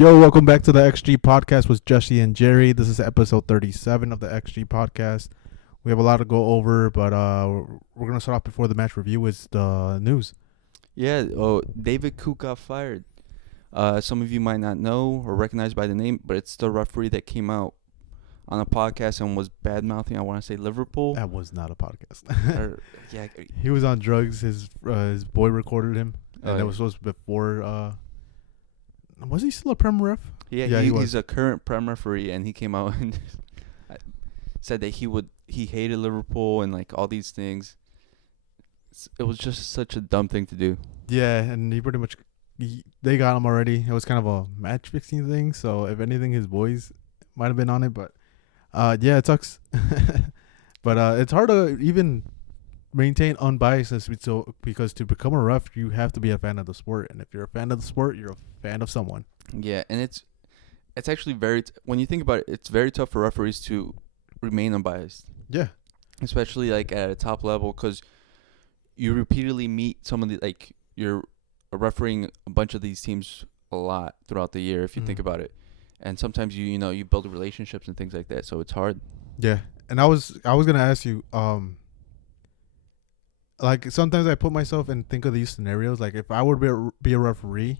Yo, welcome back to the XG podcast with Jesse and Jerry. This is episode 37 of the XG podcast. We have a lot to go over, but we're going to start off before the match review is the news. Yeah, David Cook got fired. Some of you might not know or recognize by the name, but it's the referee that came out on a podcast and was bad-mouthing, I want to say, Liverpool. That was not a podcast. Yeah. He was on drugs. His boy recorded him, and Oh, that yeah. was supposed to be before. Was he still a Prem ref? Yeah, he was. he's a current Prem referee, and he came out and said that he hated Liverpool and like all these things. It was just such a dumb thing to do. Yeah, and he pretty much they got him already. It was kind of a match fixing thing. So if anything, his boys might have been on it, but yeah, it sucks. But it's hard to even maintain unbiasedness. So because to become a ref, you have to be a fan of the sport, and if you're a fan of the sport, you're a fan of someone. Yeah, and it's actually when you think about it, it's very tough for referees to remain unbiased, Yeah, especially like at a top level, because you repeatedly meet some of the like you're refereeing a bunch of these teams a lot throughout the year if you think Mhm. about it, and sometimes you build relationships and things like that, so it's hard. yeah. And I was gonna ask you, like sometimes I put myself and think of these scenarios. Like if I would be a referee,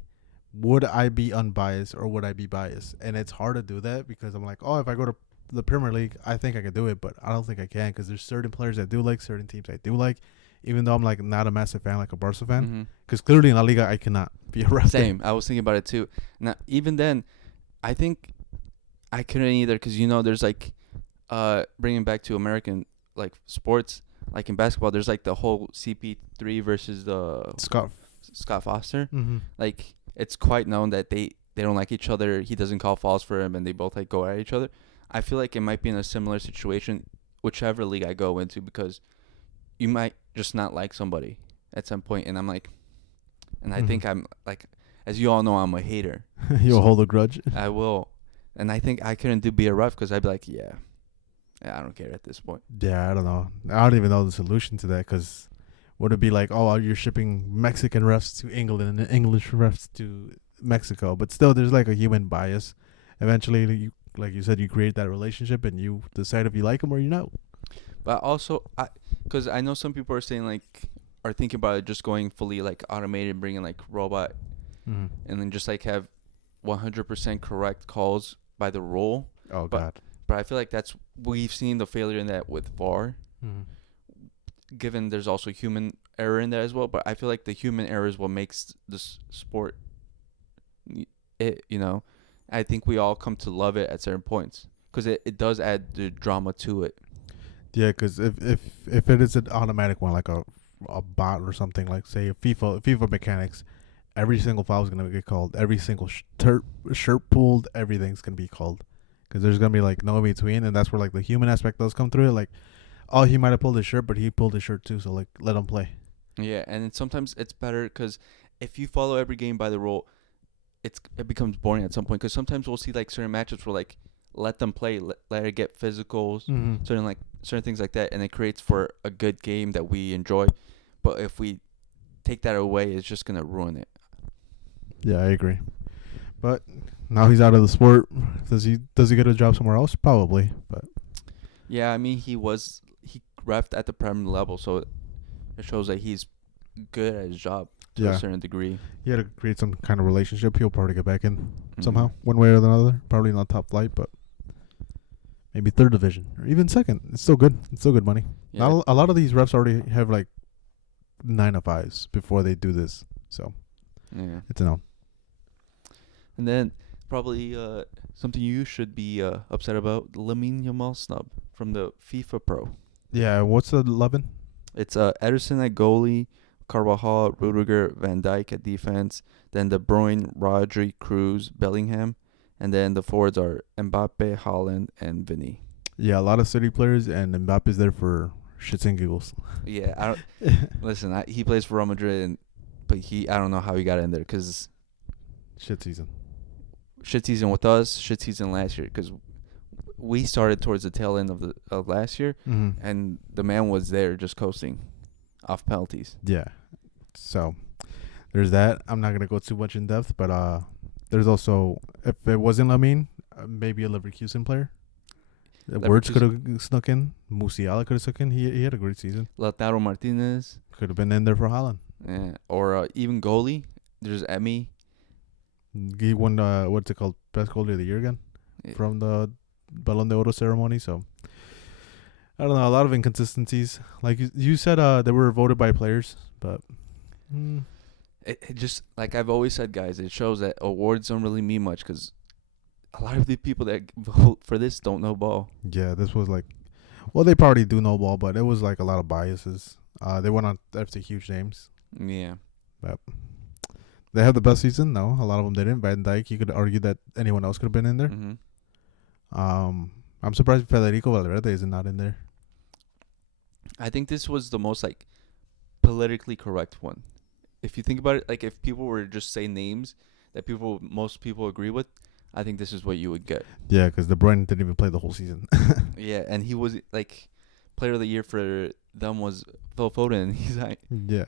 would I be unbiased or would I be biased? And it's hard to do that because I'm like, oh, if I go to the Premier League, I think I could do it, but I don't think I can because there's certain players I do like, certain teams I do like, even though I'm like not a massive fan, like a Barca fan. Mm-hmm. Because clearly in La Liga, I cannot be a ref. Same. I was thinking about it too. Now, even then, I think I couldn't either because there's like, bringing back to American like sports, like in basketball, there's like the whole CP3 versus the Scott Foster. Mm-hmm. Like it's quite known that they don't like each other. He doesn't call fouls for him, and they both like go at each other. I feel like it might be in a similar situation, whichever league I go into, because you might just not like somebody at some point, and I'm like, and I think I'm like, as you all know, I'm a hater. You'll So- hold a grudge. I will, and I think I couldn't be a ref because I'd be like, yeah, I don't care at this point. Yeah, I don't know. I don't even know the solution to that because would it be like, oh, you're shipping Mexican refs to England and English refs to Mexico? But still, there's like a human bias. Eventually, you, like you said, you create that relationship and you decide if you like them or you don't. But also, because I know some people are saying like, are thinking about it just going fully like automated, bringing like robot, Mm-hmm. and then just like have 100% correct calls by the rule. Oh, But- God. But I feel like we've seen the failure in that with VAR, Mm-hmm. given there's also human error in that as well. But I feel like the human error is what makes this sport, I think we all come to love it at certain points because it does add the drama to it. Yeah, because if it is an automatic one, like a bot or something, like say a FIFA mechanics, every single foul is gonna get called. Every single shirt pulled, everything's gonna be called. Because there's gonna be like no in between, and that's where like the human aspect does come through it. Like, oh, he might have pulled his shirt, but he pulled his shirt too, so like let him play. Yeah, and then sometimes it's better because if you follow every game by the rule, it becomes boring at some point. Because sometimes we'll see like certain matches where like let them play, let it get physicals, Mm-hmm. certain things like that, and it creates for a good game that we enjoy. But if we take that away, it's just gonna ruin it. Yeah, I agree. But now he's out of the sport. Does he get a job somewhere else? Probably. But Yeah, I mean he refed at the Premier level, so it shows that he's good at his job to yeah, a certain degree. he had to create some kind of relationship. He'll probably get back in Mhm. somehow, one way or another. Probably not top flight, but maybe third division or even second. It's still good. It's still good money. Yeah. Not a lot of these refs already have like 9 to 5s before they do this, so Yeah. it's a no. And then probably something you should be upset about, Lamine Yamal snub from the FIFA Pro. Yeah, what's the 11? It's Ederson at goalie, Carvajal, Rudiger, Van Dijk at defense, then De Bruyne, Rodri, Cruz, Bellingham, and then the forwards are Mbappe, Haaland, and Vinny. Yeah, a lot of City players, and Mbappe's there for shits and giggles. Yeah, I don't listen. He plays for Real Madrid, but I don't know how he got in there because Shit season. shit season with us, shit season last year because we started towards the tail end of last year, Mm-hmm. and the man was there just coasting off penalties. Yeah. So there's that. I'm not gonna go too much in depth, but There's also, if it wasn't Lamine, maybe a Leverkusen player. Words could have snuck in. Musiala could have snuck in. He had a great season. Lautaro Martinez. Could have been in there for Holland. Yeah. Or even goalie. There's Emmy. He won what's it called, best goalie of the year again, from the Ballon d'Oro ceremony. So I don't know, a lot of inconsistencies. Like you said, they were voted by players, but it just, like I've always said, guys, it shows that awards don't really mean much because a lot of the people that vote for this don't know ball. Yeah, this was like, well, they probably do know ball, but it was like a lot of biases. They went on after huge names. Yeah. But they had the best season. No, a lot of them didn't. Van Dijk, you could argue that anyone else could have been in there. Mm-hmm. I'm surprised Federico Valverde is not in there. I think this was the most like politically correct one. If you think about it, like if people were to just say names that most people agree with, I think this is what you would get. Yeah, because De Bruyne didn't even play the whole season. Yeah, and he was like, player of the year for them was Phil Foden. He's like, yeah.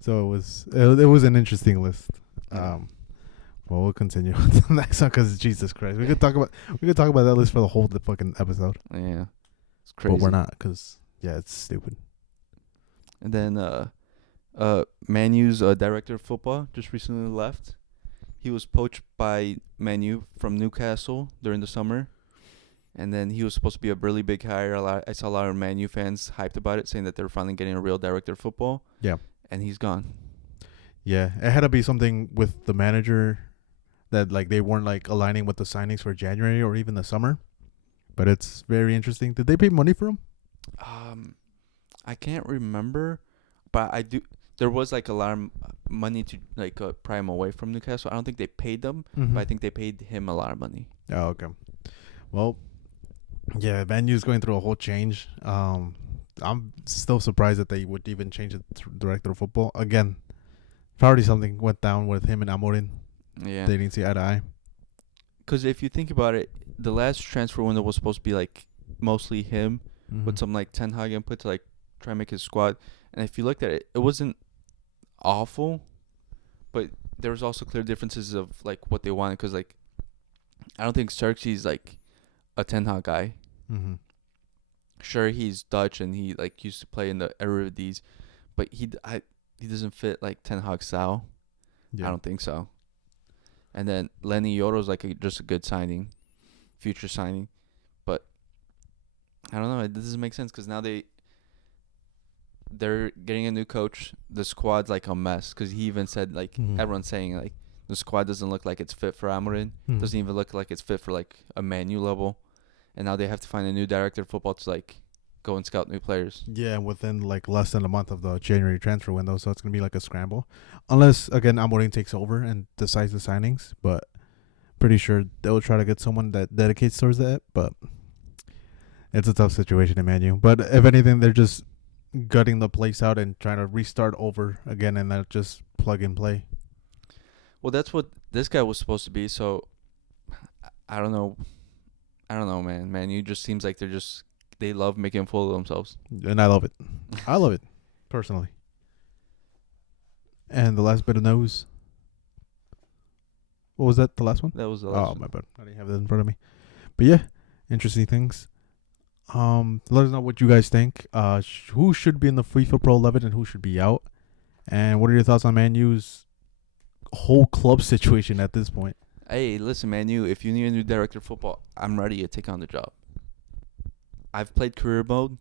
So it was an interesting list. Yeah. Well, we'll continue on to the next one because Jesus Christ, we could talk about that list for the whole fucking episode. Yeah, it's crazy. But we're not because it's stupid. And then Man U's director of football just recently left. He was poached by Man U from Newcastle during the summer. And then he was supposed to be a really big hire. I saw a lot of Man U fans hyped about it, saying that they're finally getting a real director of football. Yeah. And he's gone. Yeah, it had to be something with the manager that like they weren't like aligning with the signings for January or even the summer. But it's very interesting. Did they pay money for him? I can't remember, but I do. There was like a lot of money to like pry him away from Newcastle. I don't think they paid them, Mm-hmm. but I think they paid him a lot of money. Oh, okay. Well, yeah, Man U's going through a whole change. I'm still surprised that they would even change the director of football. Again, probably something went down with him and Amorim. Yeah. They didn't see eye to eye. Because if you think about it, the last transfer window was supposed to be like mostly him with some like Ten Hag input to like try and make his squad. And if you looked at it, it wasn't awful, but there was also clear differences of like what they wanted. Because like, I don't think Xerxes like a Ten Hag guy. Mm-hmm. Sure, he's Dutch and he like used to play in the Eredivisie, but he doesn't fit like Ten Hag style. Yeah. I don't think so. And then Lenny Yoro's like just a good signing, future signing, but I don't know. It doesn't make sense because now they're getting a new coach. The squad's like a mess because he even said like everyone's saying like the squad doesn't look like it's fit for Amorim. Doesn't even look like it's fit for like a Man U level. And now they have to find a new director of football to like go and scout new players. Yeah, within like less than a month of the January transfer window, so it's gonna be like a scramble, unless again Amorim takes over and decides the signings. But pretty sure they'll try to get someone that dedicates towards that. But it's a tough situation in Man U. But if anything, they're just gutting the place out and trying to restart over again, and not just plug and play. Well, that's what this guy was supposed to be. So I don't know. Man. Man U just seems like they love making a fool of themselves. And I love it. I love it, personally. And the last bit of news. What was that? The last one? That was the last one. My bad. I didn't have that in front of me. But yeah, interesting things. Let us know what you guys think. Who should be in the FIFA Pro 11 and who should be out? And what are your thoughts on Man U's whole club situation at this point? Hey, listen, Man U, if you need a new director of football, I'm ready to take on the job. I've played career mode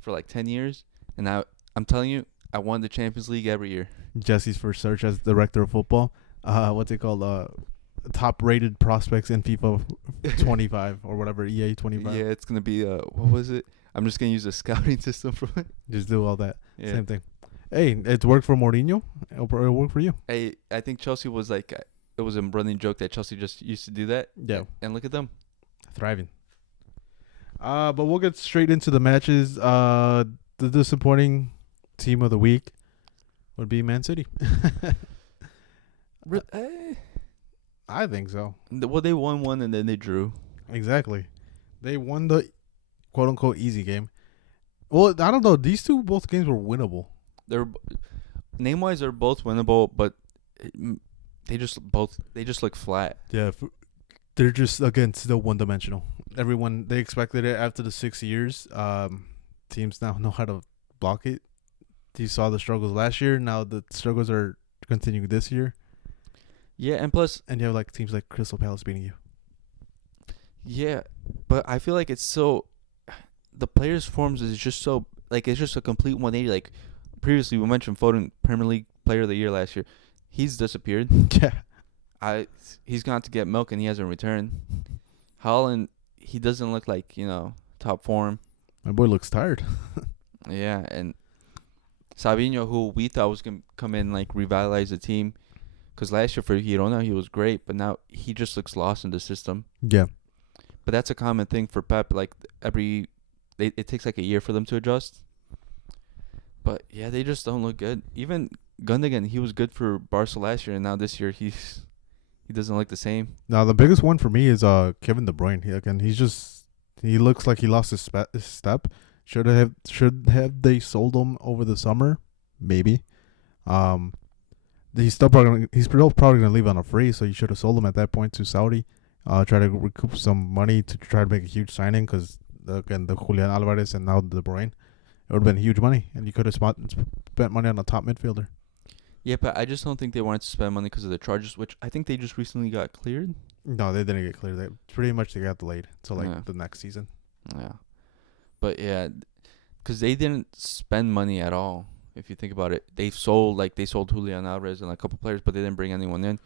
for like 10 years, and I'm telling you, I won the Champions League every year. Jesse's first search as director of football. What's it called? Top rated prospects in FIFA 25 or whatever, EA 25. Yeah, it's going to be, what was it? I'm just going to use a scouting system for it. Just do all that. Yeah. Same thing. Hey, it's worked for Mourinho. It'll work for you. Hey, I think Chelsea was like, it was a running joke that Chelsea just used to do that. Yeah. And look at them. Thriving. But we'll get straight into the matches. The disappointing team of the week would be Man City. I think so. Well, they won one and then they drew. Exactly. They won the quote-unquote easy game. Well, I don't know. These both games were winnable. Name-wise, they're both winnable, but they just look flat. Yeah, they're just again still one dimensional. Everyone they expected it after the 6 years. Teams now know how to block it. You saw the struggles last year. Now the struggles are continuing this year. Yeah, and plus, And you have like teams like Crystal Palace beating you. yeah, but I feel like it's so the players' forms is just so like it's just a complete 180. Like previously, we mentioned Foden, Premier League Player of the Year last year. He's disappeared. Yeah, He's gone to get milk and he hasn't returned. Haaland, he doesn't look like top form. my boy looks tired. Yeah, and Savinho, who we thought was gonna come in like revitalize the team, because last year for Girona he was great, but now he just looks lost in the system. Yeah, But that's a common thing for Pep. Like it takes like a year for them to adjust. But yeah, they just don't look good. Even Gundogan, he was good for Barca last year, and now this year he doesn't look the same. now the biggest one for me is Kevin De Bruyne. He looks like he lost his step. Should have they sold him over the summer? Maybe. He's still probably gonna leave on a free, so you should have sold him at that point to Saudi. Try to recoup some money to try to make a huge signing because again the Julian Alvarez and now De Bruyne, it would have been huge money, and you could have spent money on a top midfielder. Yeah, but I just don't think they wanted to spend money because of the charges, which I think they just recently got cleared. No, they didn't get cleared. They got delayed until Yeah. the next season. Yeah. But yeah, because they didn't spend money at all. If you think about it, they sold Julian Alvarez and a couple players, but they didn't bring anyone in.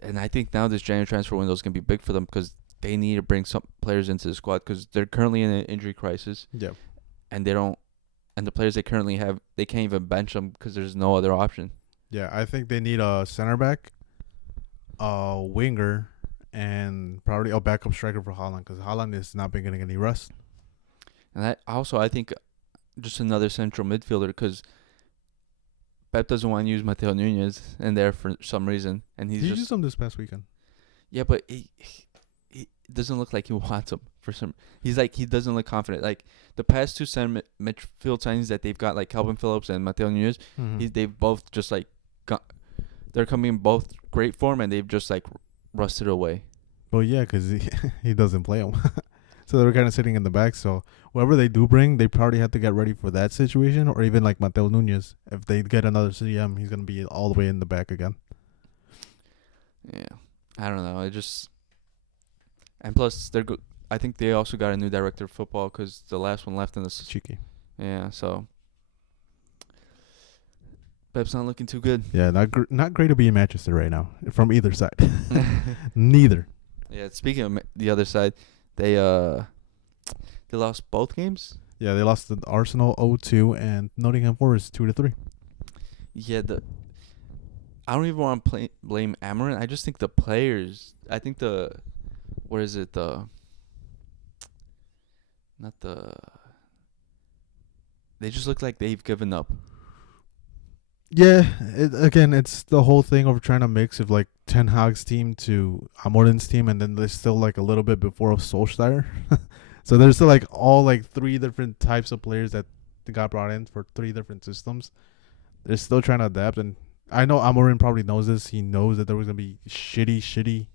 And I think now this January transfer window is gonna be big for them because they need to bring some players into the squad because they're currently in an injury crisis. Yeah. And the players they currently have, they can't even bench them because there's no other option. Yeah, I think they need a center back, a winger, and probably a backup striker for Haaland because Haaland is not been getting any rest. And I think just another central midfielder because Pep doesn't want to use Mateo Nunez in there for some reason, and He used him this past weekend. yeah, but he doesn't look like he wants him for some. He doesn't look confident. Like the past two center midfield signings that they've got, like Calvin Phillips and Mateo Nunez, they've both just like they're coming in both great form, and they've just like rusted away. Well, yeah, because he doesn't play him. So they were kind of sitting in the back. So whoever they do bring, they probably have to get ready for that situation. Or even like Mateo Nunez. If they get another CM, he's going to be all the way in the back again. Yeah. I don't know. And plus, I think they also got a new director of football because the last one left in the... Cheeky. Yeah, so... Pep's not looking too good. Yeah, not great to be in Manchester right now. From either side. Neither. Yeah, speaking of the other side... They lost both games. Yeah, they lost to Arsenal 0-2 and Nottingham Forest 2-3. Yeah, I don't even want to blame Amarin. I just think the players. I think what is it? They just look like they've given up. Yeah, it's the whole thing of trying to mix of like Ten Hag's team to Amorin's team, and then there's still like a little bit before of Solskjaer. So there's still like all like three different types of players that got brought in for three different systems. They're still trying to adapt, and I know Amorin probably knows this. He knows that there was gonna be shitty,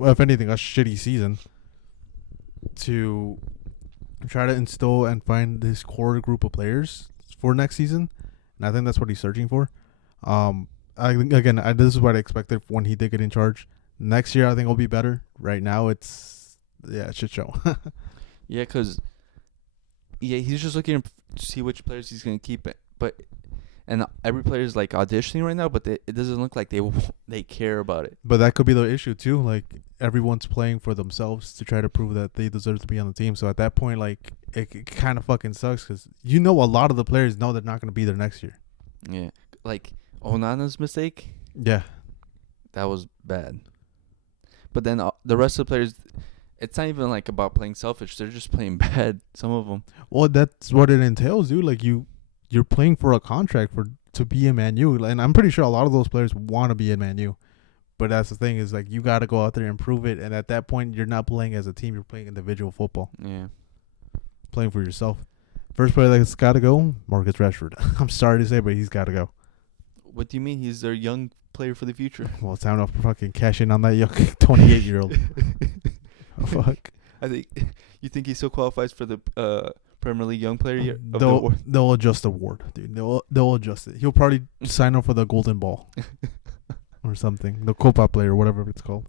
if anything, a shitty season to try to instill and find this core group of players for next season. And I think that's what he's searching for. This is what I expected when he did get in charge. Next year, I think it'll be better. Right now, it's a shit show. Yeah, because he's just looking to see which players he's gonna keep. And every player is like auditioning right now, but it doesn't look like they care about it. But that could be the issue too. Like everyone's playing for themselves to try to prove that they deserve to be on the team. So at that point, like it kind of fucking sucks because a lot of the players know they're not going to be there next year. Yeah, like Onana's mistake. Yeah, that was bad. But then the rest of the players, it's not even like about playing selfish. They're just playing bad. Some of them. Well, that's what it entails, dude. Like you're playing for a contract to be in Man U, and I'm pretty sure a lot of those players want to be in Man U. But that's the thing is like you got to go out there and prove it, and at that point you're not playing as a team, you're playing individual football. Yeah, playing for yourself. First player that's got to go, Marcus Rashford. I'm sorry to say, but he's got to go. What do you mean? He's their young player for the future. Well, it's time to fucking cash in on that young 28-year-old. Fuck. I think you think he still qualifies for the Premier League Young Player of the They'll award. they'll adjust the award, dude. They'll adjust it. He'll probably sign up for the Golden Ball or something, the Copa Player, whatever it's called.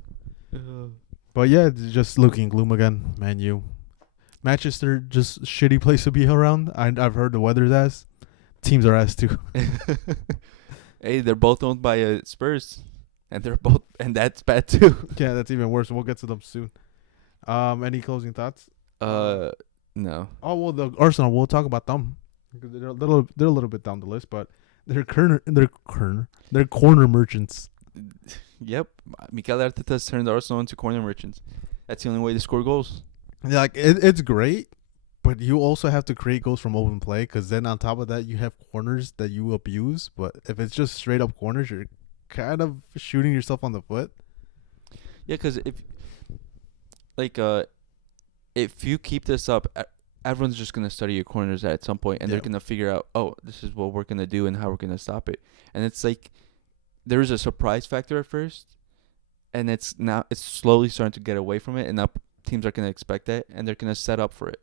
But yeah, it's just looking gloom again. Man U, Manchester, just shitty place to be around. I've heard the weather's ass. Teams are ass too. Hey, they're both owned by Spurs, and that's bad too. Yeah, that's even worse. We'll get to them soon. Any closing thoughts? No. Oh well, the Arsenal. We'll talk about them. They're a little bit down the list, but they're corner merchants. Yep. Mikel Arteta's turned Arsenal into corner merchants. That's the only way to score goals. Yeah, like it's great, but you also have to create goals from open play, because then on top of that you have corners that you abuse. But if it's just straight up corners, you're kind of shooting yourself on the foot. Yeah, because if you keep this up, everyone's just gonna study your corners at some point, and they're gonna figure out, oh, this is what we're gonna do and how we're gonna stop it. And it's like there's a surprise factor at first, and it's slowly starting to get away from it, and now teams are gonna expect that, and they're gonna set up for it.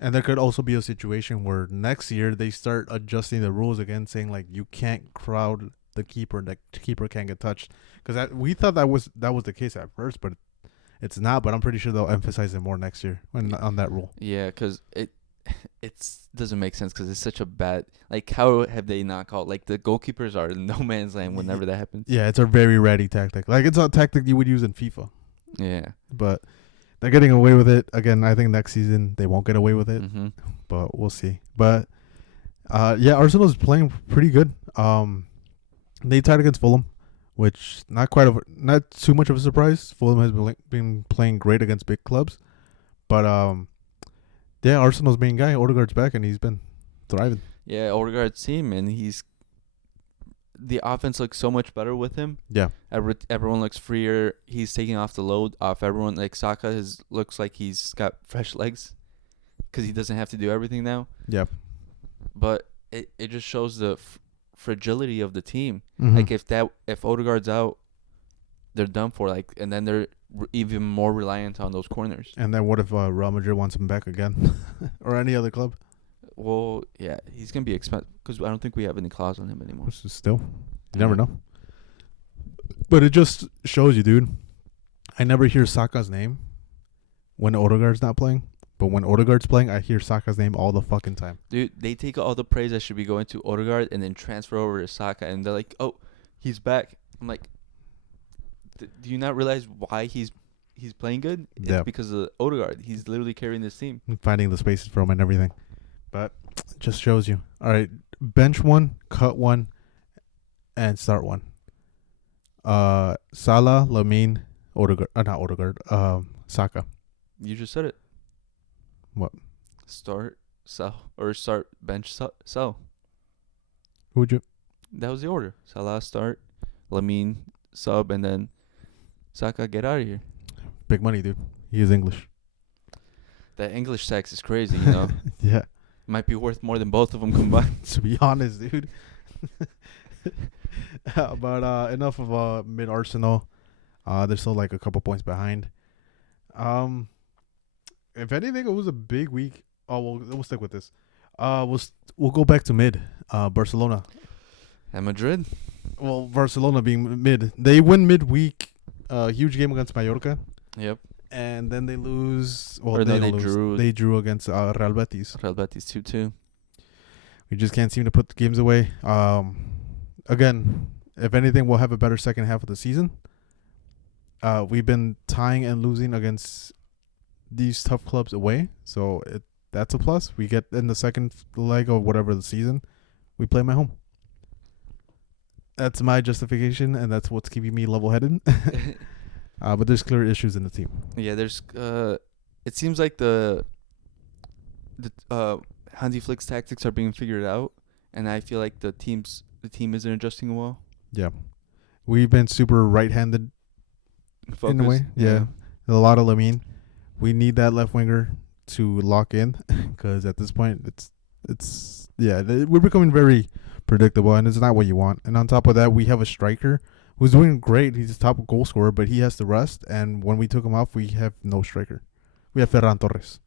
And there could also be a situation where next year they start adjusting the rules again, saying like you can't crowd the keeper, and the keeper can't get touched. Because we thought that was the case at first, but it's not. But I'm pretty sure they'll emphasize it more next year on that rule. Yeah, because it doesn't make sense, because it's such a bad, like, how have they not called, like, the goalkeepers are in no man's land whenever that happens. Yeah, it's a very ready tactic. Like, it's a tactic you would use in FIFA. Yeah. But they're getting away with it. Again, I think next season they won't get away with it. Mm-hmm. But we'll see. But, yeah, Arsenal's playing pretty good. They tied against Fulham, which not too much of a surprise. Fulham has been playing great against big clubs. But, yeah, Arsenal's main guy, Odegaard's back, and he's been thriving. Yeah, Odegaard's team, and the offense looks so much better with him. Yeah. Everyone looks freer. He's taking off the load off everyone. Like, Saka looks like he's got fresh legs, because he doesn't have to do everything now. Yeah. But it just shows the fragility of the team. Mm-hmm. Like, if Odegaard's out, they're done for. Like, and then they're even more reliant on those corners. And then what if Real Madrid wants him back again, or any other club? Well, yeah, he's gonna be expensive, because I don't think we have any clause on him anymore. Still, you never know. But it just shows you, dude. I never hear Saka's name when Odegaard's not playing, but when Odegaard's playing, I hear Saka's name all the fucking time. Dude, they take all the praise that should be going to Odegaard and then transfer over to Saka, and they're like, "Oh, he's back." I'm like, do you not realize why he's playing good? Yeah. It's because of Odegaard. He's literally carrying this team. Finding the spaces for him and everything. But it just shows you. All right, bench one, cut one, and start one. Salah, Lamine, Odegaard. Not Odegaard. Saka. You just said it. What? Start, sell, or start, bench, sell. Who'd you? That was the order. Salah, start, Lamine, sub, and then Saka, get out of here. Big money, dude. He is English. That English tax is crazy, you know. Yeah. Might be worth more than both of them combined. To be honest, dude. But enough of mid Arsenal. They're still like a couple points behind. If anything, it was a big week. Oh, we'll stick with this. We'll go back to mid. Barcelona. And Madrid. Well, Barcelona being mid, they win midweek. Huge game against Mallorca. Yep. And then they lose. Well, Or they no, don't they lose. drew. They drew against Real Betis. Real Betis 2-2. We just can't seem to put the games away. Again, if anything, we'll have a better second half of the season. We've been tying and losing against these tough clubs away, so that's a plus. We get in the second leg of whatever the season, we play 'em at home. That's my justification, and that's what's keeping me level-headed. But there's clear issues in the team. Yeah, there's. It seems like the Hansi Flick's tactics are being figured out, and I feel like the team isn't adjusting well. Yeah, we've been super right-handed in a way. Yeah. A lot of Lamine. We need that left winger to lock in, because at this point we're becoming very predictable, and it's not what you want. And on top of that, we have a striker who's doing great. He's the top goal scorer, but he has to rest. And when we took him off, we have no striker. We have Ferran Torres.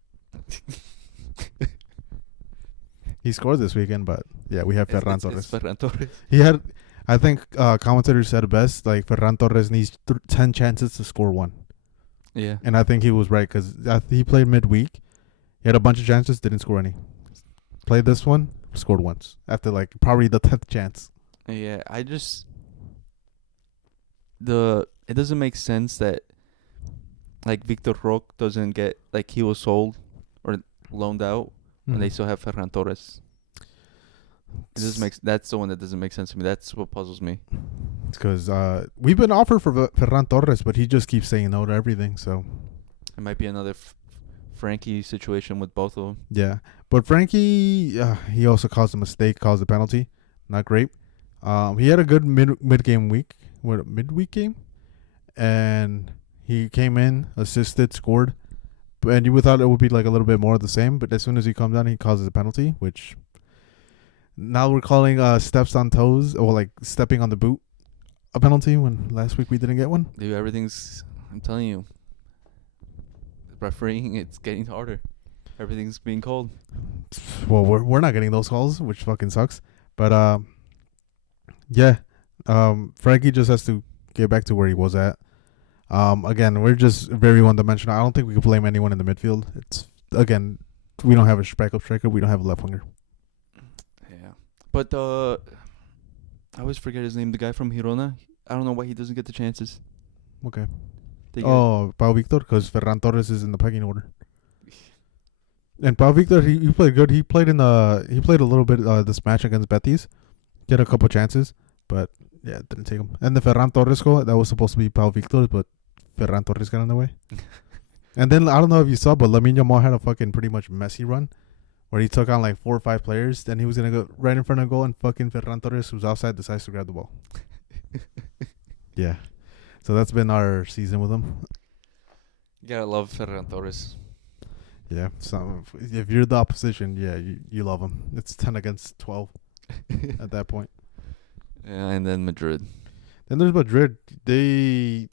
He scored this weekend, but yeah, we have Ferran Torres. It's Ferran Torres. He had, I think, commentators said it best. Like Ferran Torres needs 10 chances to score one, Yeah. and I think he was right because he played midweek. He had a bunch of chances, didn't score any. Played this one, scored once after like probably the 10th chance. Yeah, it doesn't make sense that like Victor Roque doesn't get like he was sold or loaned out and they still have Ferran Torres. It doesn't make that's the one that doesn't make sense to me. That's what puzzles me. Because we've been offered for Ferran Torres, but he just keeps saying no to everything. So It might be another Frankie situation with both of them. yeah, but Frankie, he also caused a mistake, caused a penalty. Not great. He had a good midweek game, and he came in, assisted, scored, and you would thought it would be like a little bit more of the same. But as soon as he comes down, he causes a penalty, which now we're calling steps on toes or like stepping on the boot a penalty when last week we didn't get one. Dude, I'm telling you, refereeing, it's getting harder. Everything's being called. Well, we're not getting those calls, which fucking sucks. But yeah, Frankie just has to get back to where he was at. Again, we're just very one-dimensional. I don't think we can blame anyone in the midfield. It's again, we don't have a backup striker. We don't have a left winger. Yeah, but I always forget his name. The guy from Girona. I don't know why he doesn't get the chances. Okay. They get- Pau Victor, because Ferran Torres is in the pecking order. And Pau Victor, he played good. He played a little bit this match against Betis. He had a couple chances, but yeah, didn't take him. And the Ferran Torres goal, that was supposed to be Pau Victor, but Ferran Torres got in the way. And then I don't know if you saw, but Lamine Yamal had a fucking pretty much messy run where he took on like 4 or 5 players. Then he was gonna go right in front of goal, and fucking Ferran Torres, who's outside, decides to grab the ball. Yeah. So that's been our season with him. You gotta love Ferran Torres. Yeah. So if you're the opposition, yeah, you love him. It's 10 against 12 at that point. Yeah, and then Madrid. Then there's Madrid. We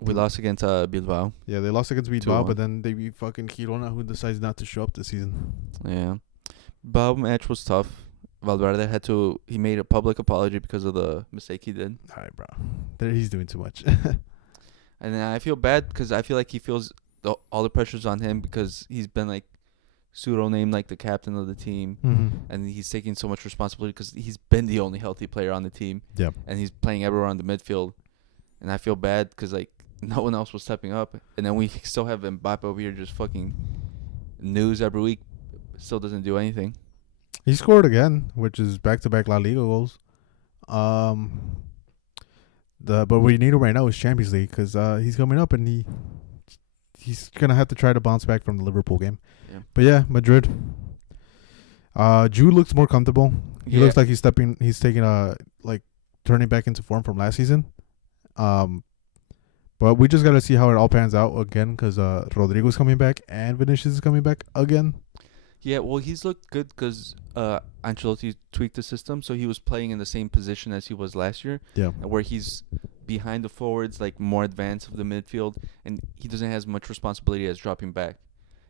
lost against Bilbao. Yeah, they lost against Bilbao, 2-1. but then they beat fucking Girona, who decides not to show up this season. Yeah. Bilbao match was tough. Valverde he made a public apology because of the mistake he did. All right, bro. He's doing too much. And then I feel bad because I feel like he feels all the pressure's on him because he's been like pseudo-named like the captain of the team. Mm-hmm. And he's taking so much responsibility because he's been the only healthy player on the team. Yeah. And he's playing everywhere on the midfield. And I feel bad because like no one else was stepping up. And then we still have Mbappe over here just fucking news every week. Still doesn't do anything. He scored again, which is back-to-back La Liga goals. But what we need right now is Champions League because he's coming up and he's gonna have to try to bounce back from the Liverpool game. Yeah. But yeah, Madrid. Jude looks more comfortable. He looks like he's taking turning back into form from last season. But we just gotta see how it all pans out again because Rodrigo's coming back and Vinicius is coming back again. Yeah, well, he's looked good because Ancelotti tweaked the system, so he was playing in the same position as he was last year. Yeah. Where he's behind the forwards, like more advanced of the midfield, and he doesn't have as much responsibility as dropping back.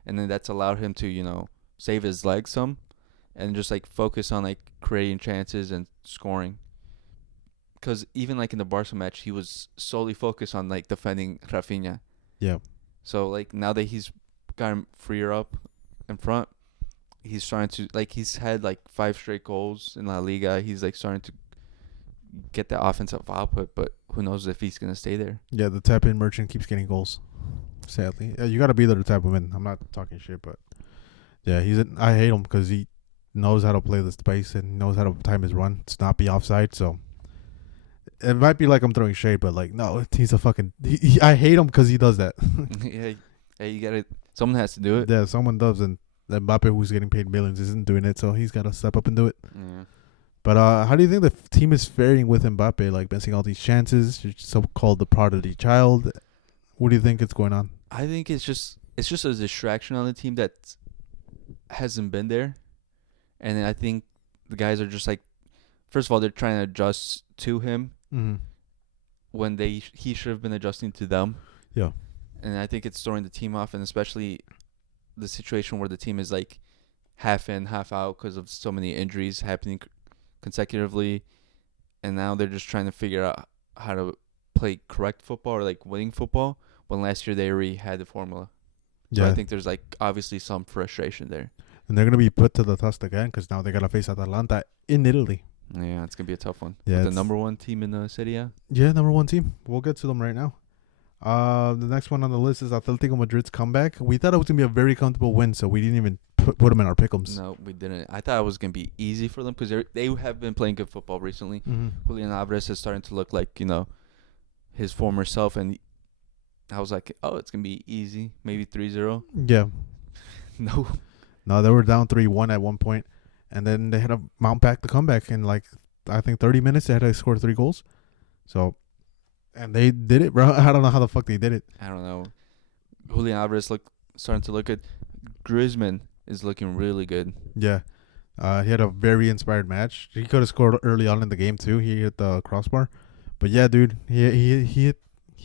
And then that's allowed him to, save his legs some and just, like, focus on, like, creating chances and scoring. Because even, like, in the Barca match, he was solely focused on, like, defending Rafinha. Yeah. So, like, now that he's got him freer up in front, he's starting to, like, he's had, like, 5 straight goals in La Liga. He's, like, starting to get the offensive output, but who knows if he's going to stay there. Yeah, the tap-in merchant keeps getting goals. Sadly. You got to be there to tap him in. I'm not talking shit, but yeah, I hate him because he knows how to play the space and knows how to time his run to not be offside, so it might be like I'm throwing shade, but like, no, he's a fucking... I hate him because he does that. Yeah, you got to... Someone has to do it. Yeah, someone does, and Mbappe, who's getting paid millions, isn't doing it, so he's got to step up and do it. Yeah. But how do you think the team is faring with Mbappe, like missing all these chances, so-called the prodigy child? What do you think is going on? I think it's just a distraction on the team that hasn't been there. And then I think the guys are just like first of all, they're trying to adjust to him Mm-hmm. when he should have been adjusting to them. Yeah. And I think it's throwing the team off, and especially the situation where the team is like half in, half out because of so many injuries happening consecutively, and now they're just trying to figure out how to play correct football or like winning football when last year they already had the formula. So Yeah. I think there's like obviously some frustration there. And they're gonna be put to the test again because now they gotta face Atalanta in Italy. Yeah, it's gonna be a tough one. Yeah, With the it's- number one team in the Serie A. Yeah, number one team. We'll get to them right now. The next one on the list is Atletico Madrid's comeback. We thought it was gonna be a very comfortable win, so we didn't even put them in our pick'ems. No, we didn't. I thought it was gonna be easy for them because they have been playing good football recently. Mm-hmm. Julian Alvarez is starting to look like his former self, and I was like, oh, it's gonna be easy, maybe 3-0. Yeah. No, No, they were down 3-1 at one point, and then they had to mount back the comeback in like I think 30 minutes. They had to score 3 goals. So, and they did it, bro. I don't know how the fuck they did it. I don't know. Julian Alvarez starting to look good. Griezmann is looking really good. Yeah. He had a very inspired match. He could have scored early on in the game too. He hit the crossbar, but yeah, dude, he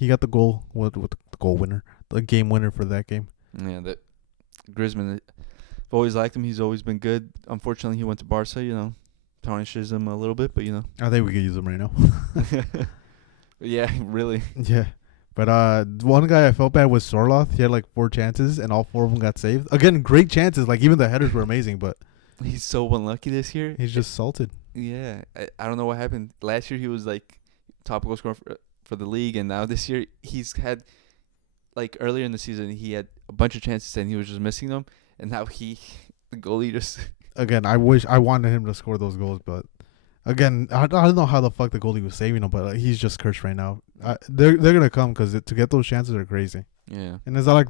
got the goal with the goal winner, the game winner for that game. Yeah, that Griezmann. I've always liked him. He's always been good. Unfortunately, he went to Barca. Tarnishes him a little bit, but I think we could use him right now. Yeah, really. Yeah. But one guy I felt bad was Sorloth. He had like 4 chances, and all 4 of them got saved. Again, great chances. Like even the headers were amazing, but He's so unlucky this year. he's just salted. Yeah, I don't know what happened. Last year he was like top goal scorer for the league, and now this year he's had like earlier in the season he had a bunch of chances and he was just missing them, and now the goalie just Again, I wanted him to score those goals, but again, I don't know how the fuck the goalie was saving him, but he's just cursed right now. They're gonna come because to get those chances are crazy, yeah and it's not like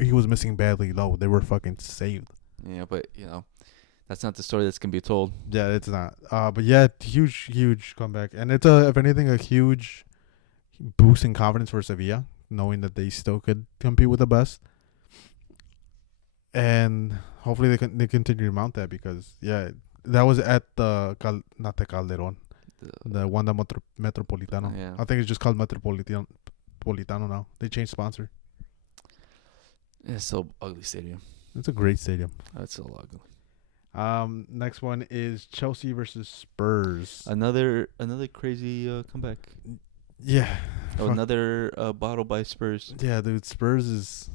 he was missing badly. No, they were fucking saved. yeah, but that's not the story that's gonna be told. Yeah, it's not. But yeah, huge comeback, and it's if anything a huge boost in confidence for Sevilla, knowing that they still could compete with the best, and hopefully they continue to mount that because yeah, that was at the not the Calderon, the Wanda Metropolitano. Yeah. I think it's just called Metropolitano now. They changed sponsor. It's so ugly stadium. It's a great stadium. That's so ugly. Next one is Chelsea versus Spurs. Another crazy comeback. Yeah. Oh, another bottle by Spurs. Yeah, dude. Spurs is.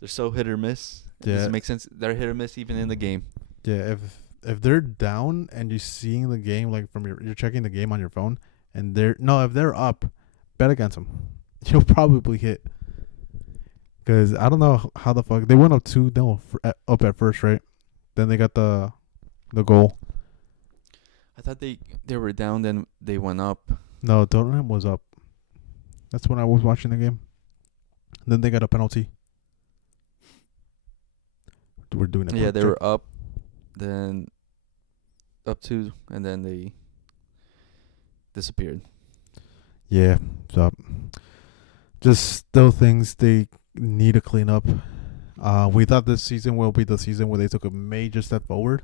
They're so hit or miss. It Yeah. doesn't make sense. They're hit or miss even in the game. Yeah. If they're down and you're seeing the game like you're checking the game on your phone and if they're up, bet against them. You'll probably hit. Because I don't know how the fuck they went up 2-0 up at first, right? Then they got the goal. I thought they were down, then they went up. No, Tottenham was up. That's when I was watching the game. Then they got a penalty. We're doing it. Yeah, they were up, then up 2, and then they disappeared. Yeah, so just still things they need to clean up. We thought this season will be the season where they took a major step forward.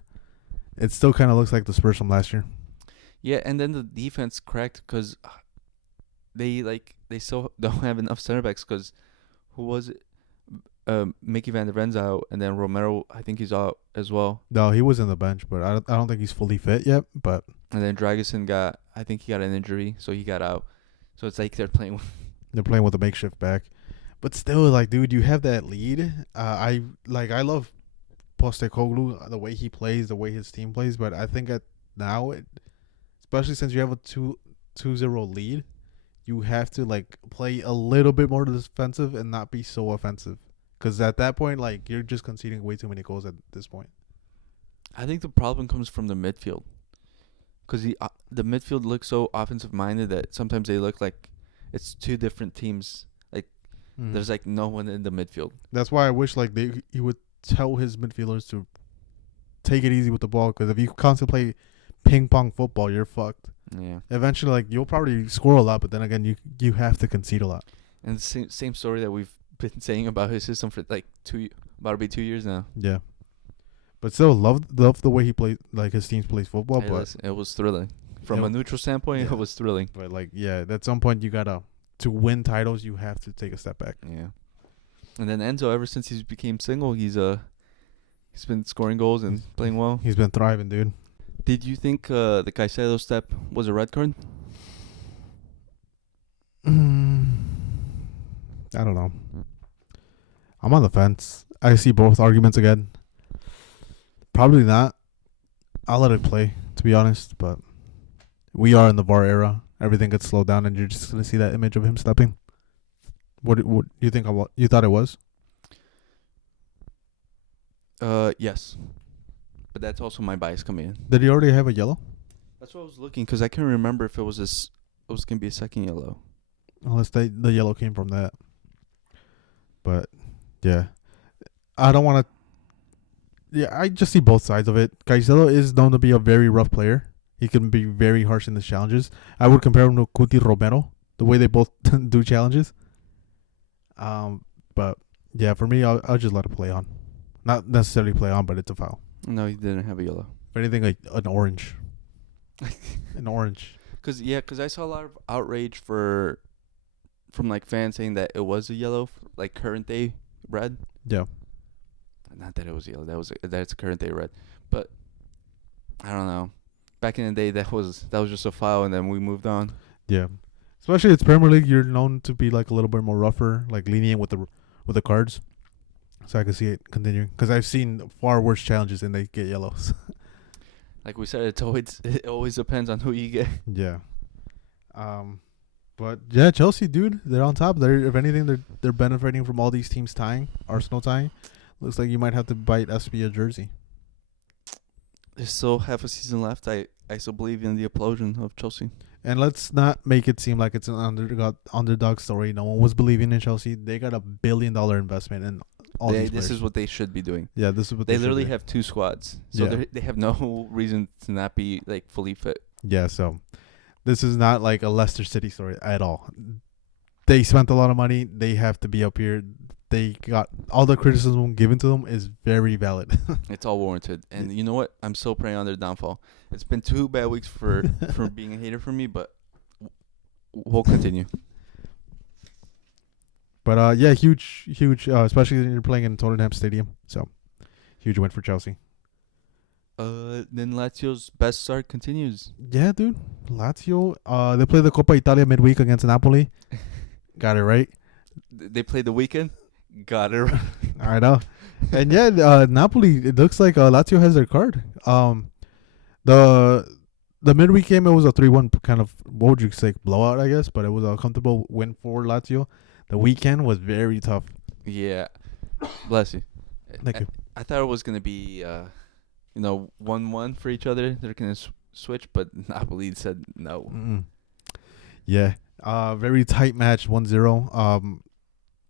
It still kind of looks like the Spurs from last year. Yeah, and then the defense cracked because they still don't have enough center backs because who was it? Mickey Van der Ven's out, and then Romero, I think he's out as well. No, he was in the bench, but I don't think he's fully fit yet. But And then Dragusin I think he got an injury, so he got out. So it's like they're playing with they're playing with a makeshift back. But still, like, dude, you have that lead. I love Postecoglou, the way he plays, the way his team plays. But I think especially since you have a 2-0 lead, you have to like play a little bit more defensive and not be so offensive. Because at that point, like, you're just conceding way too many goals at this point. I think the problem comes from the midfield. Because the midfield looks so offensive-minded that sometimes they look like it's two different teams. Like, there's, like, no one in the midfield. That's why I wish, like, he would tell his midfielders to take it easy with the ball. Because if you constantly play ping-pong football, you're fucked. Yeah. Eventually, like, you'll probably score a lot, but then again, you have to concede a lot. And the same story that we've been saying about his system for, like, about to be 2 years now. Yeah. But still, love the way he plays, like his team plays football. Hey, but listen, it was thrilling. From a neutral standpoint, yeah. it was thrilling. But like, yeah, at some point you gotta to win titles, you have to take a step back. Yeah. And then Enzo, ever since he's became single, he's been scoring goals and playing well. He's been thriving, dude. Did you think the Caicedo step was a red card? I don't know. I'm on the fence. I see both arguments again. Probably not. I'll let it play, to be honest. But we are in the VAR era. Everything gets slowed down, and you're just gonna see that image of him stepping. What do you think? You thought it was? Yes. But that's also my bias coming in. Did he already have a yellow? That's what I was looking, because I can't remember if it was it was gonna be a second yellow. Unless the yellow came from that. But yeah, I don't want to. Yeah, I just see both sides of it. Caicedo is known to be a very rough player. He can be very harsh in his challenges. I would compare him to Cuti Romero, the way they both do challenges. But yeah, for me, I'll just let it play on. Not necessarily play on, but it's a foul. No, he didn't have a yellow. If anything, like an orange. An orange. Cause I saw a lot of outrage from like fans saying that it was a yellow, like current day red. Yeah. Not that it was yellow. That's a current day red. But I don't know. Back in the day, that was just a foul, and then we moved on. Yeah. Especially it's Premier League, you're known to be like a little bit more rougher, like lenient with the cards. So I can see it continuing, because I've seen far worse challenges and they get yellows. Like we said, it always depends on who you get. Yeah. But yeah, Chelsea, dude, they're on top. If anything, they're benefiting from all these teams tying. Arsenal tying. Looks like you might have to bite SB a jersey. There's still half a season left. I still believe in the implosion of Chelsea. And let's not make it seem like it's an underdog story. No one was believing in Chelsea. They got $1 billion investment in all these players. This is what they should be doing. Yeah, this is what they should literally be. have 2 squads, so Yeah. they have no reason to not be like fully fit. Yeah, so this is not like a Leicester City story at all. They spent a lot of money. They have to be up here. They got all the criticism given to them is very valid. It's all warranted. And you know what? I'm still praying on their downfall. It's been 2 bad weeks for being a hater for me, but we'll continue. But yeah, huge, especially when you're playing in Tottenham Stadium. So huge win for Chelsea. Then Lazio's best start continues. Yeah, dude. Lazio. They play the Coppa Italia midweek against Napoli. Got it right. They played the weekend. Got it right. I know. And yeah, Napoli. It looks like Lazio has their card. The midweek game, it was a 3-1 kind of, what would you say, blowout, I guess, but it was a comfortable win for Lazio. The weekend was very tough. Yeah. Bless you. Thank you. I thought it was gonna be 1-1 for each other. They're gonna switch, but Napoli said no. Mm-mm. Yeah. Very tight match, 1-0.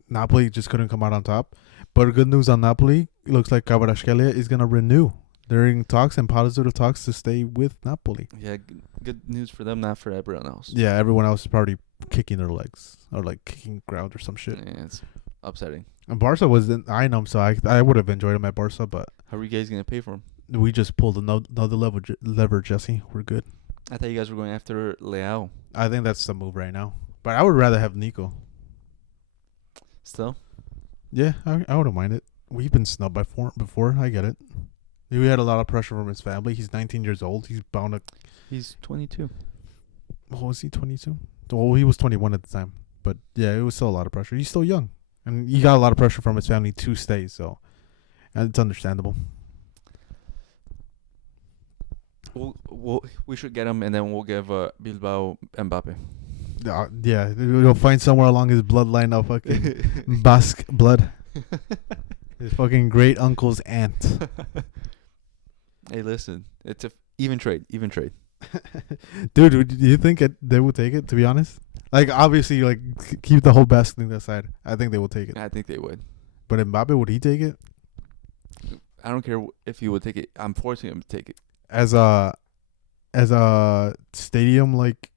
Napoli just couldn't come out on top. But good news on Napoli. It looks like Kvaratskhelia is going to renew. They're in talks and positive talks to stay with Napoli. Yeah, good news for them, not for everyone else. Yeah, everyone else is probably kicking their legs or like kicking ground or some shit. Yeah, it's upsetting. And Barca was in Eindhoven, so I would have enjoyed him at Barca, but How are you guys gonna pay for him? we just pulled another lever, Jesse. We're good. I thought you guys were going after Leao. I think that's the move right now. But I would rather have Nico. Still? Yeah, I wouldn't mind it. We've been snubbed before. I get it. We had a lot of pressure from his family. He's 19 years old. He's bound to. He's 22. Oh, was he 22? Oh, he was 21 at the time. But yeah, it was still a lot of pressure. He's still young, and he got a lot of pressure from his family to stay. So, and it's understandable. We should get him, and then we'll give Bilbao Mbappe. Yeah, we'll find somewhere along his bloodline of fucking Basque blood. His fucking great uncle's aunt. Hey, listen, it's a even trade. Dude, do you think they would take it? To be honest, like obviously, like keep the whole Basque thing aside. I think they will take it. I think they would. But Mbappe, would he take it? I don't care if he would take it. I'm forcing him to take it. As a stadium, like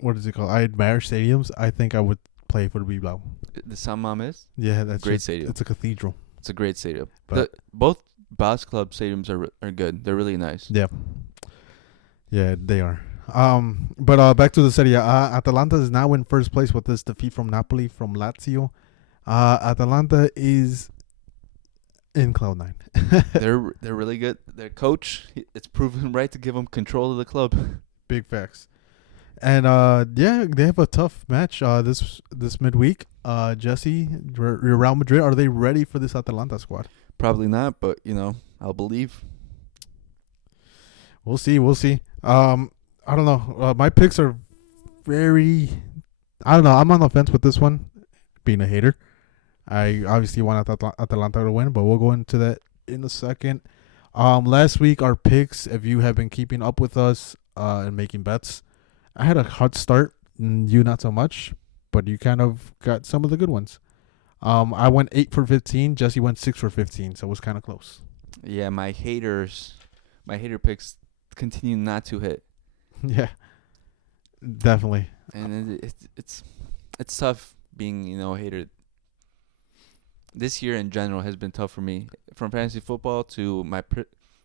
what is it called? I admire stadiums. I think I would play for the Bilbao. The San Mamés. Yeah, that's Great stadium. It's a cathedral. It's a great stadium. But Both Basque Club stadiums are good. They're really nice. yeah, they are. But back to the Serie A. Atalanta is now in first place with this defeat from Napoli from Lazio. Atalanta is in cloud nine. They're really good. Their coach, it's proven right to give them control of the club. Big facts. And yeah, they have a tough match this midweek. Jesse, Real Madrid, are they ready for this Atalanta squad? Probably not, but I'll believe. We'll see. We'll see. I don't know. My picks are very. I don't know. I'm on the fence with this one. Being a hater, I obviously want Atalanta to win, but we'll go into that in a second. Last week our picks. If you have been keeping up with us and making bets, I had a hot start. You not so much, but you kind of got some of the good ones. I went 8 for 15. Jesse went 6 for 15, so it was kind of close. Yeah, my hater picks continue not to hit. Yeah, definitely. And it's tough being a hater. This year in general has been tough for me, from fantasy football to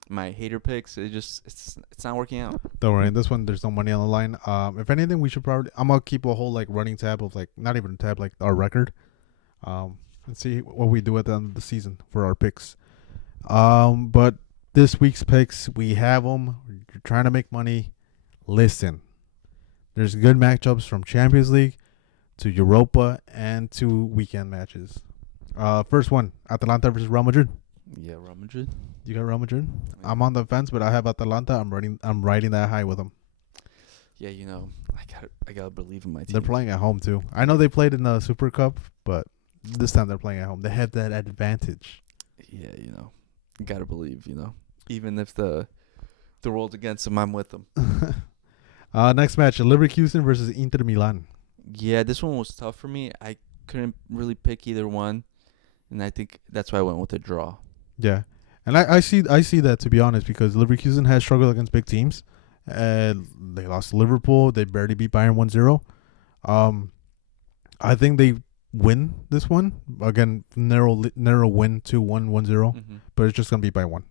my hater picks. It's not working out. Don't worry, this one there's no money on the line. If anything, we should probably I'm gonna keep a whole running tab of not even a tab, our record, and see what we do at the end of the season for our picks. But this week's picks, we have them. You're trying to make money. Listen, there's good matchups from Champions League to Europa and to weekend matches. First one, Atalanta versus Real Madrid. Yeah, Real Madrid. You got Real Madrid? I'm on the fence, but I have Atalanta. I'm riding that high with them. Yeah, I gotta believe in my team. They're playing at home too. I know they played in the Super Cup, but this time they're playing at home. They have that advantage. Yeah, you gotta believe. Even if the world's against them, I'm with them. Next match, Leverkusen versus Inter Milan. Yeah, this one was tough for me. I couldn't really pick either one, and I think that's why I went with a draw. Yeah, and I see that, to be honest, because Leverkusen has struggled against big teams. They lost to Liverpool. They barely beat Bayern 1-0. I think they win this one. Again, narrow win 2-1, 1-0. Mm-hmm. But it's just going to be by 1.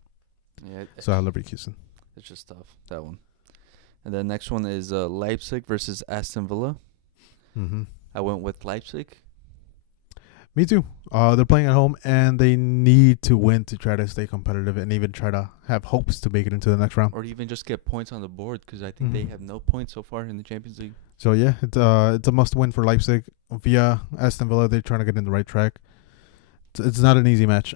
Yeah. So I have Leverkusen. It's just tough, that one. And the next one is Leipzig versus Aston Villa. Mm-hmm. I went with Leipzig. Me too. They're playing at home, and they need to win to try to stay competitive and even try to have hopes to make it into the next round. Or even just get points on the board, because I think they have no points so far in the Champions League. So, yeah, it's a must-win for Leipzig. Via Aston Villa, they're trying to get in the right track. It's not an easy match.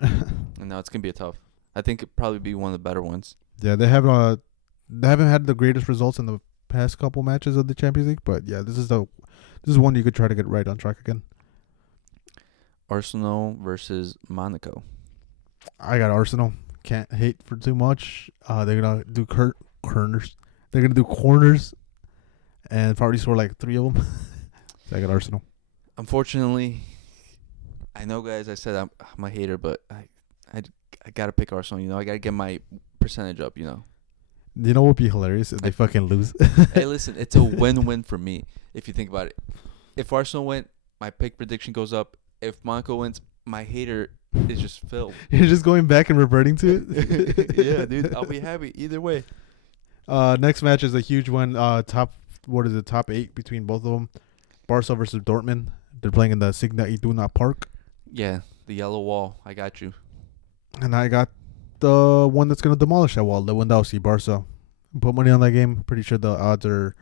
No, it's going to be I think it'd probably be one of the better ones. Yeah, they haven't had the greatest results in the past couple matches of the Champions League, but yeah, this is one you could try to get right on track again. Arsenal versus Monaco. I got Arsenal. Can't hate for too much. They're gonna do corners. They're gonna do corners, and probably score 3 of them. So I got Arsenal. Unfortunately, I know, guys. I said I'm a hater, but I gotta pick Arsenal. I gotta get my percentage up. You know what would be hilarious if they fucking lose? Hey, listen, it's a win-win for me if you think about it. If Arsenal win, my pick prediction goes up. If Monaco wins, my hater is just filled. You're just going back and reverting to it? Yeah, dude. I'll be happy either way. Next match is a huge one. Top 8 between both of them. Barca versus Dortmund. They're playing in the Signa Iduna Park. Yeah, the yellow wall. I got you. And I got the one that's going to demolish that wall, Lewandowski, Barca. Put money on that game. Pretty sure the odds are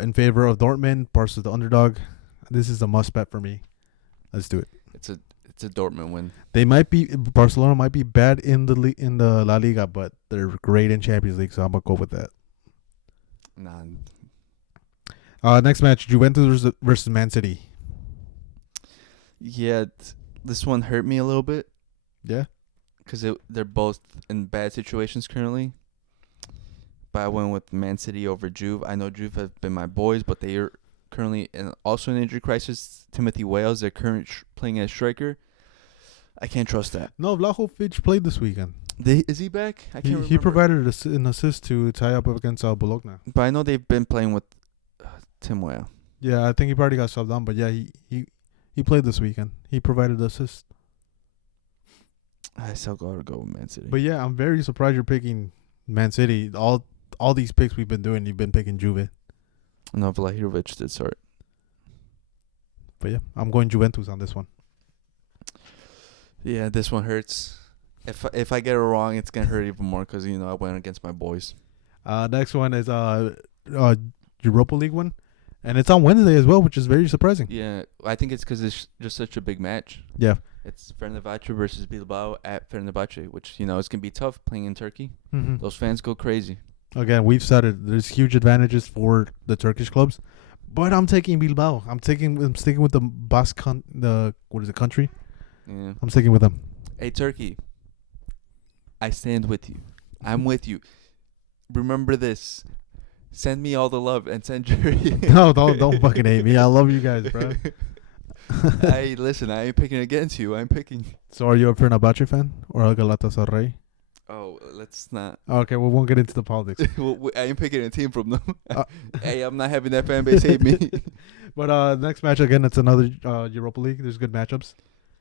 in favor of Dortmund. Barca's the underdog. This is a must bet for me. Let's do it. It's a Dortmund win. Barcelona might be bad in the La Liga, but they're great in Champions League, so I'm gonna go with that. Nah. Next match, Juventus versus Man City. Yeah, this one hurt me a little bit. Yeah. Because they're both in bad situations currently. But I went with Man City over Juve. I know Juve have been my boys, but they are currently also in injury crisis. Timothy Wales, they're currently playing as striker. I can't trust that. No, Vlahovic played this weekend. Is he back? I can't remember. He provided an assist to tie up against Bologna. But I know they've been playing with Tim Weah. Yeah, I think he probably got subbed on, but yeah, he played this weekend. He provided assist. I still gotta go with Man City. But yeah, I'm very surprised you're picking Man City. All all these picks we've been doing, you've been picking Juve. No, Vlahovic did start. But yeah, I'm going Juventus on this one. Yeah, this one hurts. If I get it wrong, it's gonna hurt even more because I went against my boys. Next one is Europa League one, and it's on Wednesday as well, which is very surprising. Yeah, I think it's because it's just such a big match. Yeah. It's Fenerbahce versus Bilbao at Fenerbahce, which it's gonna be tough playing in Turkey. Mm-hmm. Those fans go crazy. Again, we've said it. There's huge advantages for the Turkish clubs, but I'm taking Bilbao. I'm sticking with the Basque country. Yeah. I'm sticking with them. Hey, Turkey. I stand with you. I'm with you. Remember this. Send me all the love and send your. No, don't fucking hate me. I love you guys, bro. Hey, listen. I ain't picking against you. I'm picking. So, are you a Fenerbahce fan or a Galatasaray? Oh, let's not. Okay, we won't get into the politics. Well, I ain't picking a team from them. Hey, I'm not having that fan base hate me. But next match again, it's another Europa League. There's good matchups.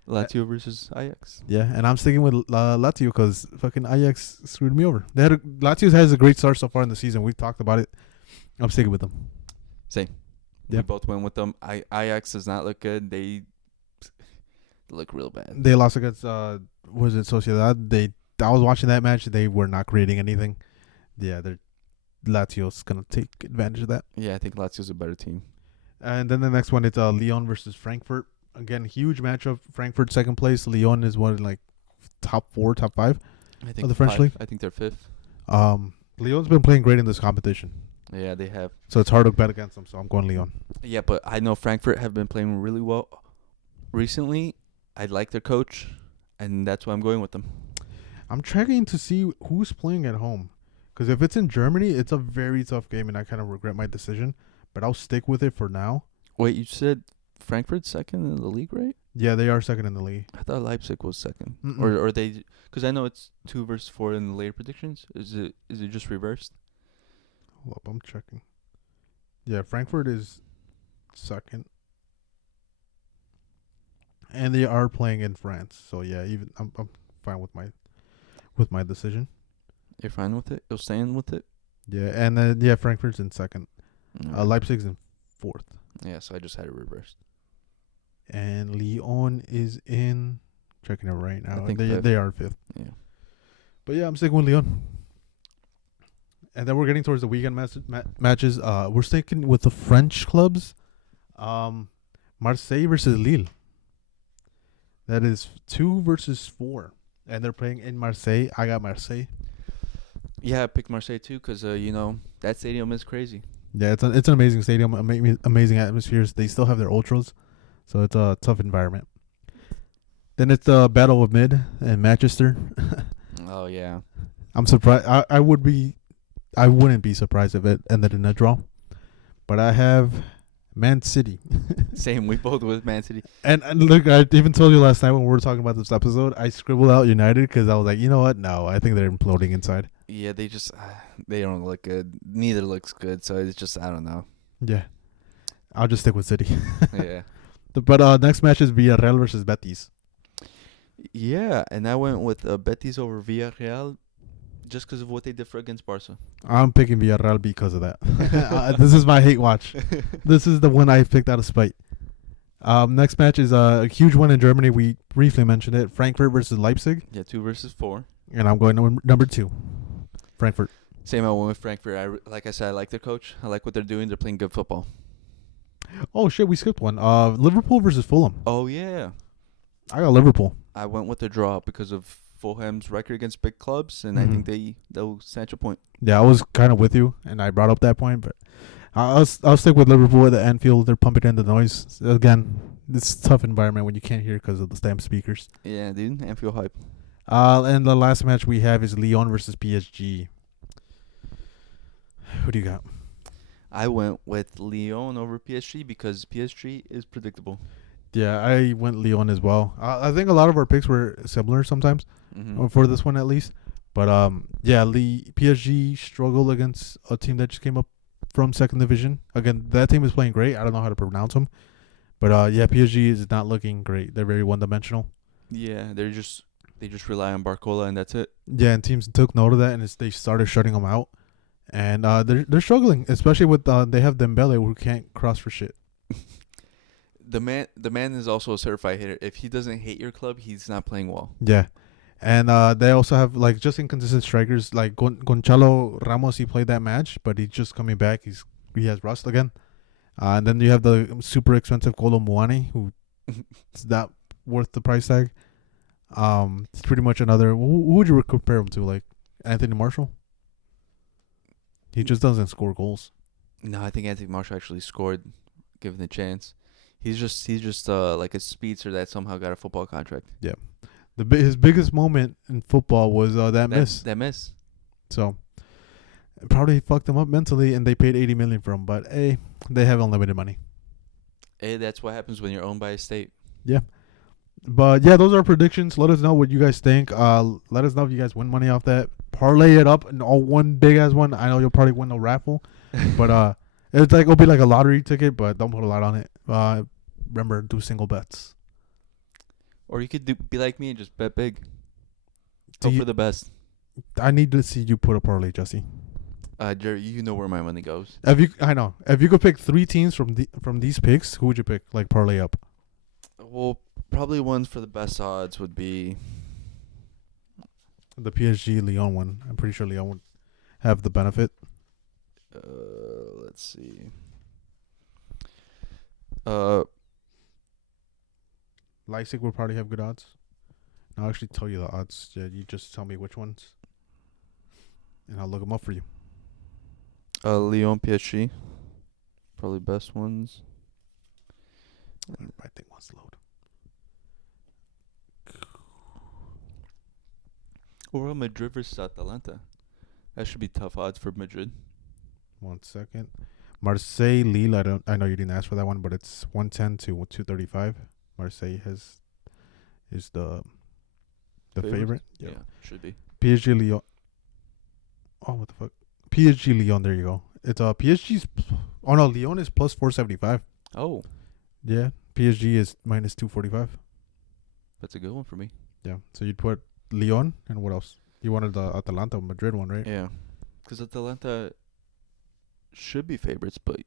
Lazio versus Ajax. Yeah, and I'm sticking with Lazio because fucking Ajax screwed me over. Lazio has a great start so far in the season. We've talked about it. I'm sticking with them. Same. Yeah. We both went with them. Ajax does not look good. They look real bad. They lost against was it Sociedad? I was watching that match. They were not creating anything. Yeah, Lazio's gonna take advantage of that. Yeah, I think Lazio's a better team. And then the next one, it's Lyon versus Frankfurt. Again, huge matchup. Frankfurt second place. Lyon is like top 4, top 5 of the French league. I think they're 5th. Lyon's been playing great in this competition. Yeah, they have. So it's hard to bet against them. So I'm going Lyon. Yeah, but I know Frankfurt have been playing really well recently. I like their coach, and that's why I'm going with them. I'm trying to see who's playing at home. Because if it's in Germany, it's a very tough game, and I kind of regret my decision. But I'll stick with it for now. Wait, you said Frankfurt's second in the league, right? Yeah, they are second in the league. I thought Leipzig was second. Mm-mm. Or they, because I know it's 2 versus 4 in the later predictions. Is it just reversed? Hold up, I'm checking. Yeah, Frankfurt is second. And they are playing in France. So yeah, even I'm fine with my decision. You're fine with it? You're staying with it? Yeah, and then Frankfurt's in second. Leipzig's in 4th. Yeah, so I just had it reversed. And Lyon is in, checking it right now. I think They are 5th. Yeah. But yeah, I'm sticking with Lyon. And then we're getting towards the weekend matches. We're sticking with the French clubs. Marseille versus Lille. That is 2 versus 4. And they're playing in Marseille. I got Marseille. Yeah, I picked Marseille too because, that stadium is crazy. Yeah, it's an amazing stadium, amazing atmospheres. They still have their ultras, so it's a tough environment. Then it's the Battle of Mid in Manchester. Oh yeah, I'm surprised. I wouldn't be surprised if it ended in a draw, but I have Man City. Same. We both with Man City. And look, I even told you last night when we were talking about this episode, I scribbled out United because I was like, you know what? No, I think they're imploding inside. Yeah, they just they don't look good. Neither looks good, so it's just I don't know. Yeah, I'll just stick with City. Yeah. But next match is Villarreal versus Betis. Yeah, and I went with Betis over Villarreal just because of what they did for against Barca. I'm picking Villarreal because of that. This is my hate watch. This is the one I picked out of spite. Next match is a huge one in Germany. We briefly mentioned it. Frankfurt versus Leipzig. Yeah, 2 versus 4. And I'm going number 2. Frankfurt. Same, I went with Frankfurt. Like I said, I like their coach. I like what they're doing. They're playing good football. Oh, shit, we skipped one. Liverpool versus Fulham. Oh, yeah. I got Liverpool. I went with the draw because of Fulham's record against big clubs, and I think they'll snatch a point. Yeah, I was kind of with you, and I brought up that point, but I'll stick with Liverpool at the Anfield. They're pumping in the noise. Again, it's a tough environment when you can't hear because of the stamp speakers. Yeah, dude, Anfield hype. And the last match we have is Lyon versus PSG. Who do you got? I went with Lyon over PSG because PSG is predictable. Yeah, I went Lyon as well. I think a lot of our picks were similar sometimes, for this one at least. But PSG struggled against a team that just came up from second division. Again, that team is playing great. I don't know how to pronounce them. But PSG is not looking great. They're very one-dimensional. Yeah, they just rely on Barcola and that's it. Yeah, and teams took note of that and they started shutting them out. and they're struggling, especially with they have Dembele who can't cross for shit. The man is also a certified hitter. If he doesn't hate your club, he's not playing well. Yeah, and they also have like just inconsistent strikers like Gonzalo Ramos. He played that match, but he's just coming back. He has rust again. And then you have the super expensive Kolo Muani, who is not worth the price tag. It's pretty much another. Who would you compare him to? Like Anthony Marshall? He just doesn't score goals. No, I think Anthony Marshall actually scored, given the chance. He's just like a speedster that somehow got a football contract. Yeah, his biggest moment in football was that miss. That miss. So probably fucked him up mentally, and they paid 80 million for him. But hey, they have unlimited money. Hey, that's what happens when you're owned by a state. Yeah. But yeah, those are predictions. Let us know what you guys think. Let us know if you guys win money off that. Parlay it up and all one big ass one. I know you'll probably win the raffle, but it's like it'll be like a lottery ticket, but don't put a lot on it. Remember, do single bets. Or you could be like me and just bet big. Do Hope you- for the best. I need to see you put a parlay, Jesse. Jerry, you know where my money goes. I know. If you could pick 3 teams from these picks, who would you pick? Like parlay up. Well, probably ones for the best odds would be The PSG Lyon one. I'm pretty sure Lyon would have the benefit. let's see. Leipzig would probably have good odds. I'll actually tell you the odds. Yeah, you just tell me which ones, and I'll look them up for you. Lyon PSG, probably best ones. I think wants to load. Or Madrid versus Atalanta. That should be tough odds for Madrid. 1 second. Marseille Lille. I know you didn't ask for that one, but it's 110 to 235. Marseille is the favorite. Yeah, should be. PSG Lyon. Oh, what the fuck? PSG Lyon. There you go. It's PSG's. Oh no, Lyon is plus 475. Oh, Yeah, PSG is minus 245. that's a good one for me. Yeah, so you'd put Lyon and what else? You wanted the Atalanta Madrid one, right? Yeah, because Atalanta should be favorites, but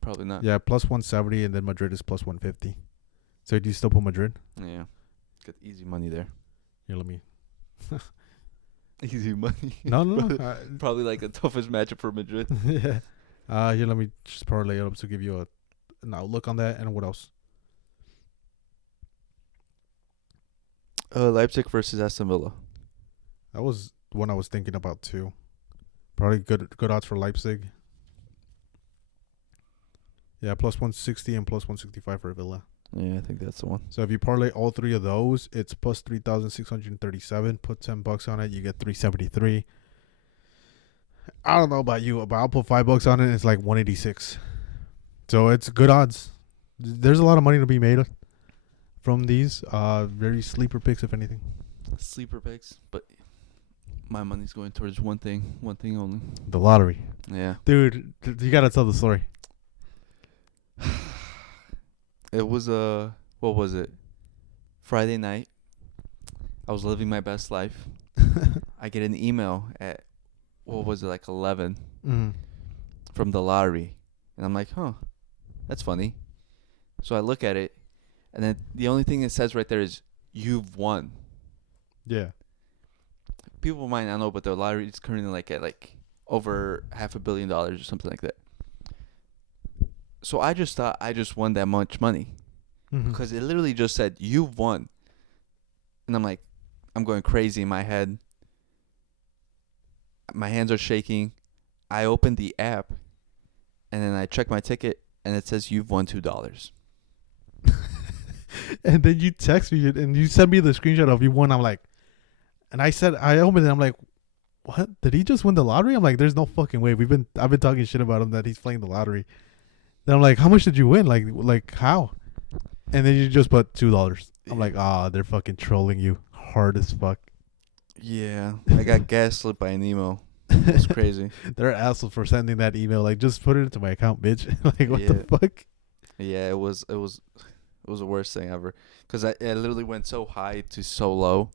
probably not. Yeah, plus 170, and then Madrid is plus 150. So do you still put Madrid? Yeah, get easy money there. Here, let me. Easy money. No. Probably like the toughest matchup for Madrid. Yeah. Here, let me just parlay it up to give you an outlook on that. And what else? Leipzig versus Aston Villa. That was one I was thinking about too. Probably good odds for Leipzig. Yeah, plus 160 and plus 165 for Villa. Yeah, I think that's the one. So if you parlay all 3 of those, it's plus 3,637. Put $10 on it, you get 373. I don't know about you, but I'll put $5 on it. It's like 186. So it's good odds. There's a lot of money to be made from these. Very sleeper picks, if anything. Sleeper picks, but my money's going towards one thing only. The lottery, Yeah. dude. You gotta tell the story. It was what was it? Friday night. I was living my best life. I get an email at what was it, like 11 from the lottery, and I'm like, huh, that's funny. So I look at it, and then the only thing it says right there is you've won. Yeah. People might not know, but the lottery is currently like at like over $500 million or something like that. So I just thought I just won that much money because it literally just said you've won, and I'm like, I'm going crazy in my head. My hands are shaking. I open the app, and then I check my ticket, and it says you've won $2. And then you text me and you send me the screenshot of you won. I'm like, and I opened it. I'm like, what? Did he just win the lottery? I'm like, there's no fucking way. I've been talking shit about him that he's playing the lottery. Then I'm like, how much did you win? Like how? And then you just put $2. I'm like, they're fucking trolling you hard as fuck. Yeah, I got gaslit by an email. It's crazy. They're assholes for sending that email. Like, just put it into my account, bitch. Like, what the fuck? Yeah, it was the worst thing ever. Because I literally went so high to so low.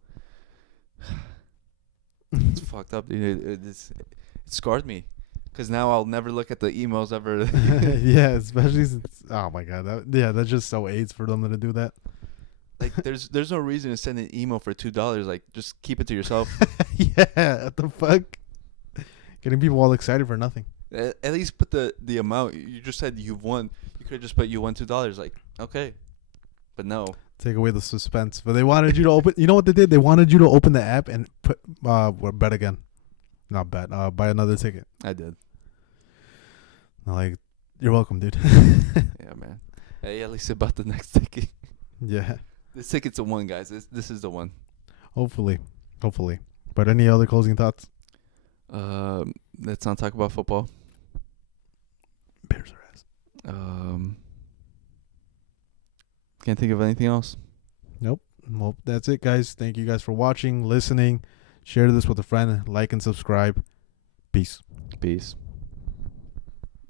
It's fucked up, dude. It scarred me. Because now I'll never look at the emails ever. Yeah, especially since, oh my god, that's just so AIDS for them to do that. Like, there's no reason to send an email for $2. Like, just keep it to yourself. Yeah, what the fuck? Getting people all excited for nothing. At least put the amount. You just said you've won. You could have just put you won $2. Like, okay, but no. Take away the suspense. But they wanted you to open. You know what they did? They wanted you to open the app and put bet again. Not bet. Buy another ticket. I did. Like, you're welcome, dude. Yeah, man. Hey, at least about the next ticket. Yeah. This ticket's the one, guys. This is the one. Hopefully. But any other closing thoughts? Let's not talk about football. Bears are ass. Can't think of anything else. Nope. Well, that's it, guys. Thank you guys for watching, listening. Share this with a friend. Like and subscribe. Peace. Peace.